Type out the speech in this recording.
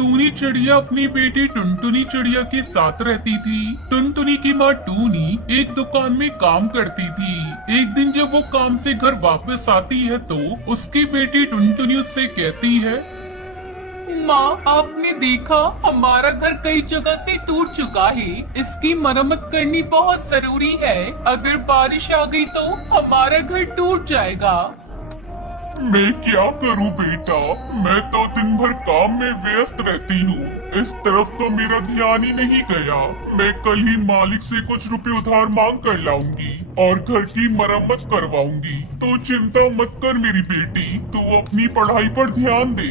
टूनी चिड़िया अपनी बेटी टुनटुनी चिड़िया के साथ रहती थी। टुनटुनी की माँ टूनी एक दुकान में काम करती थी। एक दिन जब वो काम से घर वापस आती है तो उसकी बेटी टुनटुनी उससे कहती है, माँ, आपने देखा हमारा घर कई जगह से टूट चुका है। इसकी मरम्मत करनी बहुत जरूरी है। अगर बारिश आ गई तो हमारा घर टूट जाएगा। मैं क्या करूं बेटा, मैं तो दिन भर काम में व्यस्त रहती हूँ। इस तरफ तो मेरा ध्यान ही नहीं गया। मैं कल ही मालिक से कुछ रुपए उधार मांग कर लाऊंगी और घर की मरम्मत करवाऊंगी। तो चिंता मत कर मेरी बेटी, तू अपनी पढ़ाई पर ध्यान दे।